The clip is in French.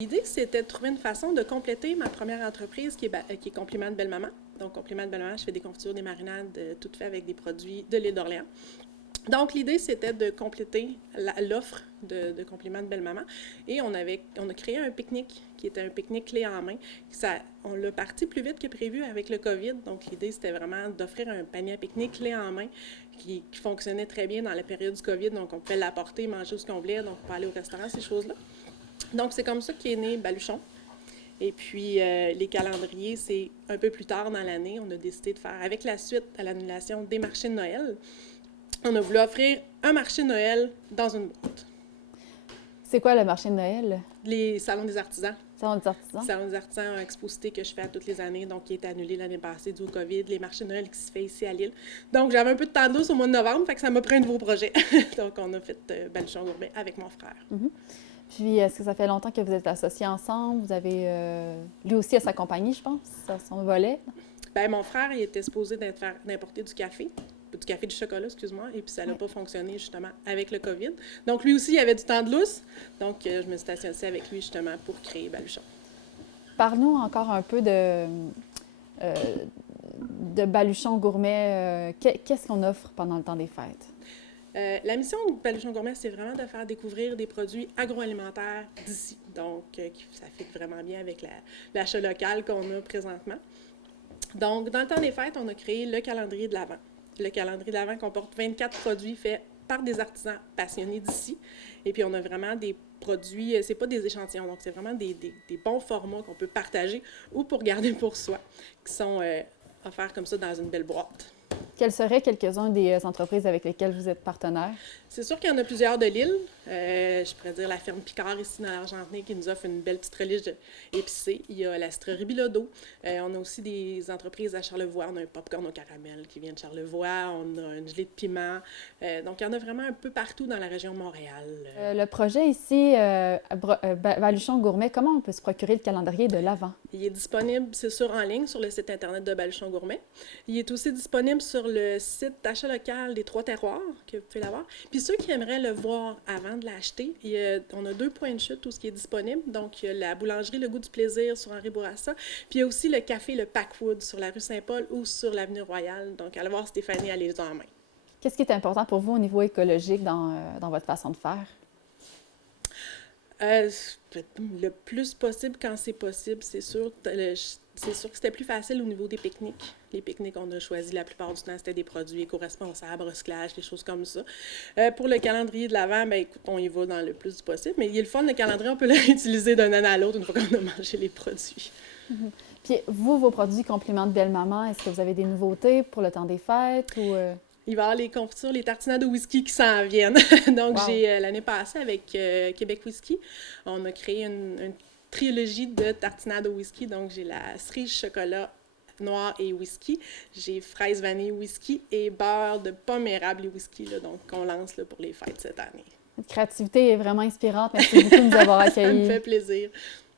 L'idée, c'était de trouver une façon de compléter ma première entreprise qui est Compliment de Belle-Maman. Donc, Compliment de Belle-Maman, je fais des confitures, des marinades, tout fait avec des produits de l'île d'Orléans. Donc, l'idée, c'était de compléter l'offre de Compliment de Belle-Maman. Et on a créé un pique-nique qui était un pique-nique clé en main. On l'a parti plus vite que prévu avec le COVID. Donc, l'idée, c'était vraiment d'offrir un panier à pique-nique clé en main qui fonctionnait très bien dans la période du COVID. Donc, on pouvait l'apporter, manger où ce qu'on voulait, donc on pouvait aller au restaurant, ces choses-là. Donc, c'est comme ça qu'est né Baluchon. Et puis, les calendriers, c'est un peu plus tard dans l'année, on a décidé de faire, avec la suite à l'annulation des marchés de Noël, on a voulu offrir un marché de Noël dans une boîte. C'est quoi le marché de Noël? Les salons des artisans. Salon des artisans? Salon des artisans, un exposité que je fais à toutes les années, donc qui est annulé l'année passée dû au COVID, les marchés de Noël qui se fait ici à Lille. Donc, j'avais un peu de temps douce au mois de novembre, fait que ça m'a pris un nouveau projet. Donc, on a fait Baluchon Gourmet avec mon frère. Mm-hmm. Puis, est-ce que ça fait longtemps que vous êtes associés ensemble? Vous avez, lui aussi a sa compagnie, je pense, à son volet. Bien, mon frère, il était supposé d'importer du café du chocolat, excuse-moi, et puis ça n'a pas fonctionné justement avec le COVID. Donc, lui aussi, il avait du temps de lousse. Donc, je me suis associée avec lui justement pour créer Baluchon. Parle-nous encore un peu de Baluchon Gourmet. Qu'est-ce qu'on offre pendant le temps des fêtes? La mission de Baluchon Gourmet, c'est vraiment de faire découvrir des produits agroalimentaires d'ici. Donc, ça fit vraiment bien avec l'achat local qu'on a présentement. Donc, dans le temps des fêtes, on a créé le calendrier de l'Avent. Le calendrier de l'Avent comporte 24 produits faits par des artisans passionnés d'ici. Et puis, on a vraiment des produits, c'est pas des échantillons, donc c'est vraiment des bons formats qu'on peut partager ou pour garder pour soi, qui sont offerts comme ça dans une belle boîte. Quels seraient quelques-uns des entreprises avec lesquelles vous êtes partenaire? C'est sûr qu'il y en a plusieurs de Lille. Je pourrais dire la ferme Picard ici dans l'Argentin qui nous offre une belle petite relish épicée. Il y a la citrerie Bilodeau. On a aussi des entreprises à Charlevoix. On a un popcorn au caramel qui vient de Charlevoix. On a une gelée de piment. Donc, il y en a vraiment un peu partout dans la région de Montréal. Le projet ici, Baluchon Gourmet, comment on peut se procurer le calendrier de l'Avent? Il est disponible, c'est sûr, en ligne sur le site Internet de Baluchon Gourmet. Il est aussi disponible sur le site d'achat local des Trois Terroirs, que vous pouvez l'avoir. Puis ceux qui aimeraient le voir avant de l'acheter, on a 2 points de chute, tout ce qui est disponible. Donc, il y a la boulangerie Le Goût du Plaisir sur Henri Bourassa. Puis il y a aussi le café Le Packwood sur la rue Saint-Paul ou sur l'avenue Royale. Donc, allez voir Stéphanie, allez les en main. Qu'est-ce qui est important pour vous au niveau écologique dans votre façon de faire? Le plus possible quand c'est possible, c'est sûr. C'est sûr que c'était plus facile au niveau des pique-niques. Les pique-niques, on a choisi la plupart du temps, c'était des produits éco-responsables, recyclage, des choses comme ça. Pour le calendrier de l'Avent, bien, écoute, on y va dans le plus possible. Mais il y a le fun, le calendrier, on peut le réutiliser d'un an à l'autre une fois qu'on a mangé les produits. Mm-hmm. Puis vous, vos produits compliments de Belle-Maman, est-ce que vous avez des nouveautés pour le temps des fêtes ou... Il va y avoir les confitures, les tartinades au whisky qui s'en viennent. Donc, j'ai l'année passée avec Québec Whisky, on a créé une trilogie de tartinades au whisky. Donc, j'ai la cerise chocolat noir et whisky, j'ai fraise vanille whisky et beurre de pomme érable et whisky, là, donc qu'on lance là, pour les fêtes cette année. Votre créativité est vraiment inspirante. Merci beaucoup de nous avoir accueillis. Ça me fait plaisir.